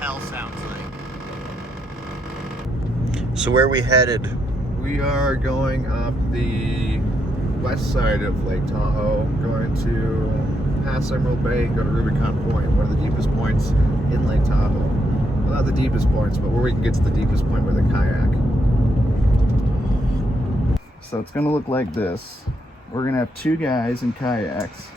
hell sounds like. So where are we headed? We are going up the west side of Lake Tahoe, going to pass Emerald Bay and go to Rubicon Point, one of the deepest points in Lake Tahoe. Well, not the deepest points, but where we can get to the deepest point with a kayak. So it's gonna look like this. We're gonna have two guys in kayaks.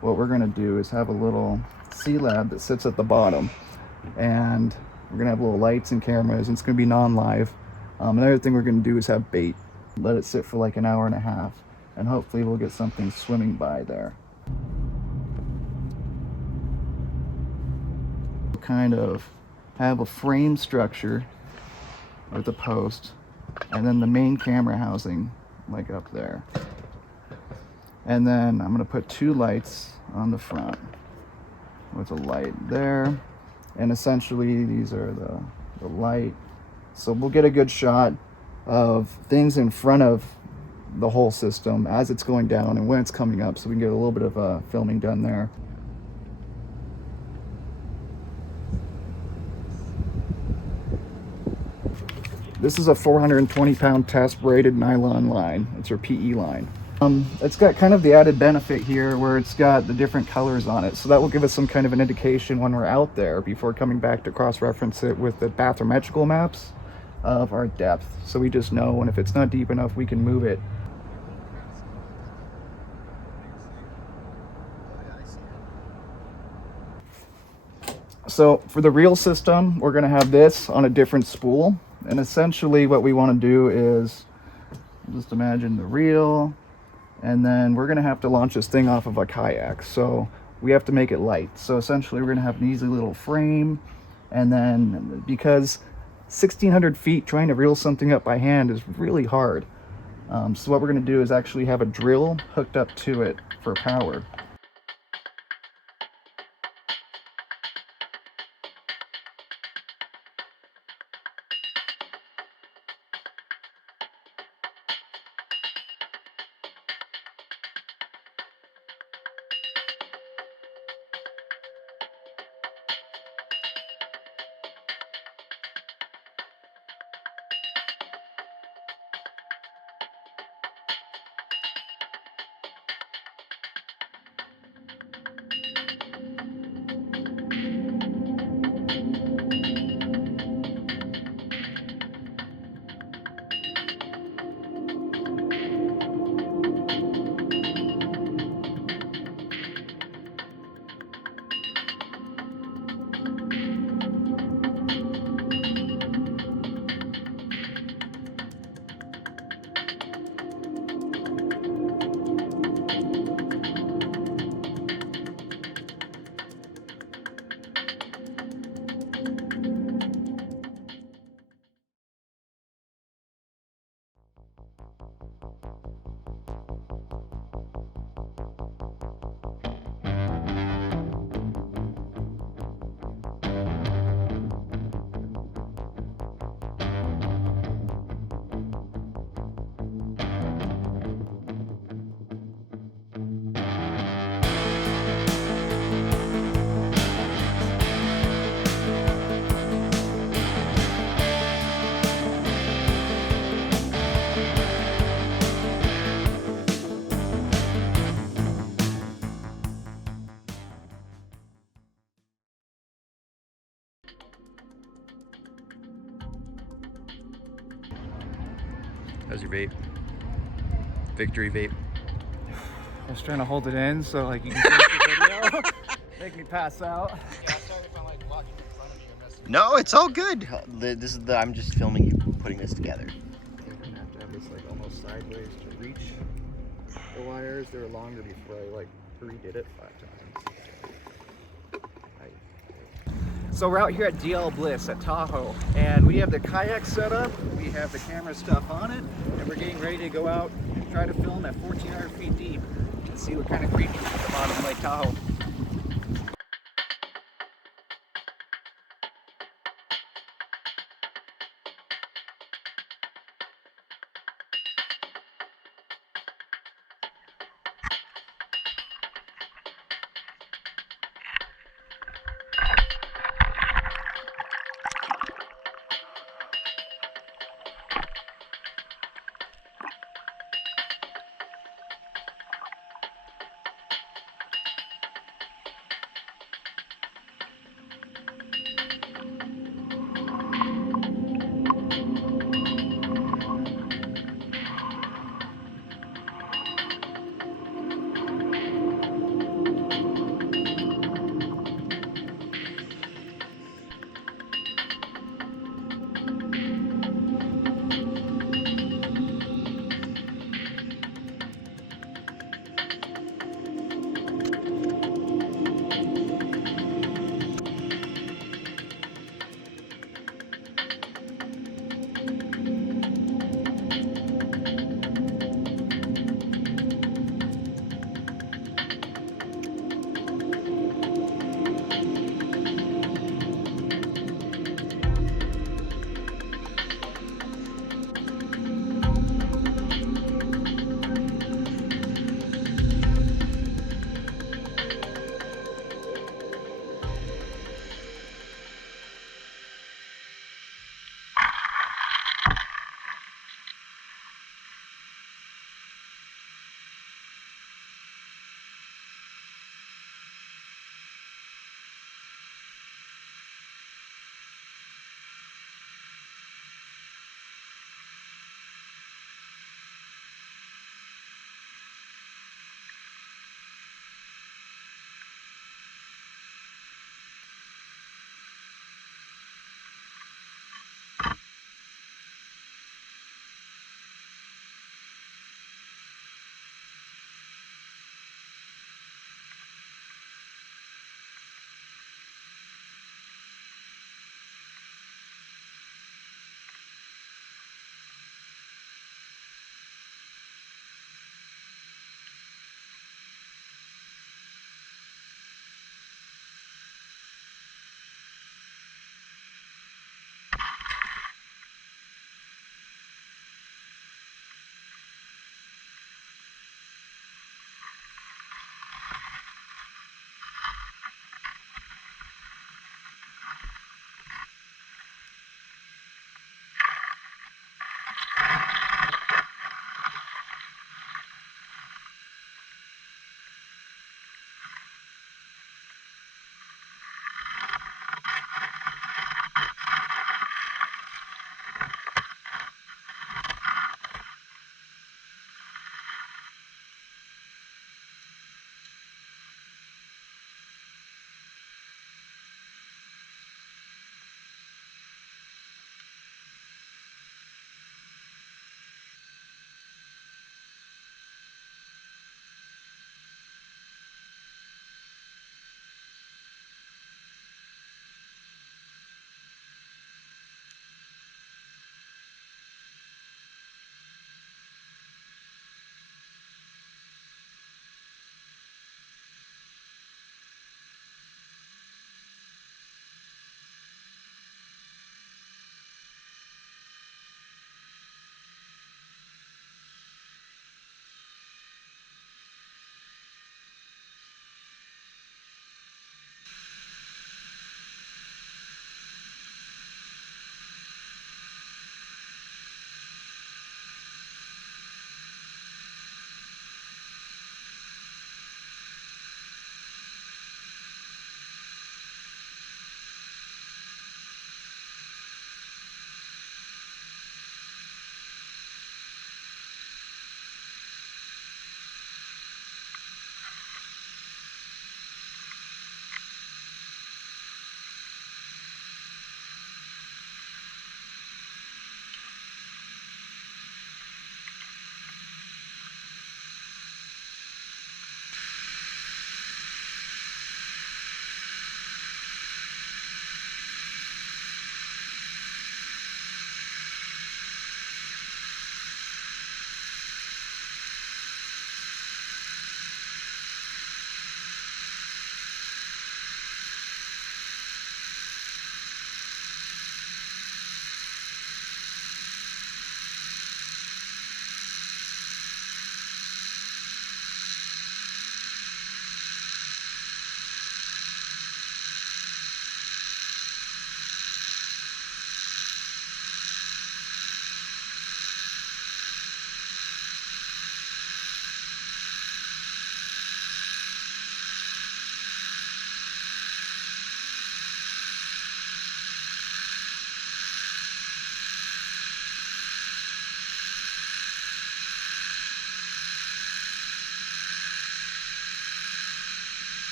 What we're gonna do is have a little Sealab that sits at the bottom, and we're gonna have little lights and cameras, and it's gonna be non-live. Another thing we're gonna do is have bait. Let it sit for like an hour and a half, and hopefully we'll get something swimming by there. Kind of have a frame structure with a post, and then the main camera housing like up there. And then I'm gonna put two lights on the front with a light there, and essentially these are the light. So we'll get a good shot of things in front of the whole system as it's going down and when it's coming up, so we can get a little bit of filming done there. This is a 420-pound test braided nylon line. It's our PE line. It's got kind of the added benefit here where it's got the different colors on it, so that will give us some kind of an indication when we're out there before coming back to cross-reference it with the bathymetrical maps of our depth, so we just know, and if it's not deep enough, we can move it. So for the reel system, we're going to have this on a different spool, and essentially what we want to do is just imagine the reel, and then we're going to have to launch this thing off of a kayak, so we have to make it light. So essentially we're going to have an easy little frame, and then because 1,600 feet trying to reel something up by hand is really hard. So what we're going to do is actually have a drill hooked up to it for power. How's your vape? Victory vape. I was trying to hold it in so like you can finish the video. Make me pass out. Yeah, sorry if I'm like walking in front of you and messing. No, it's all good. This is I'm just filming you putting this together. You're gonna have to have this like almost sideways to reach the wires. They were longer before I like redid it 5 times. So we're out here at DL Bliss at Tahoe, and we have the kayak set up, we have the camera stuff on it, and we're getting ready to go out and try to film at 1,400 feet deep and see what kind of creatures at the bottom of Lake Tahoe.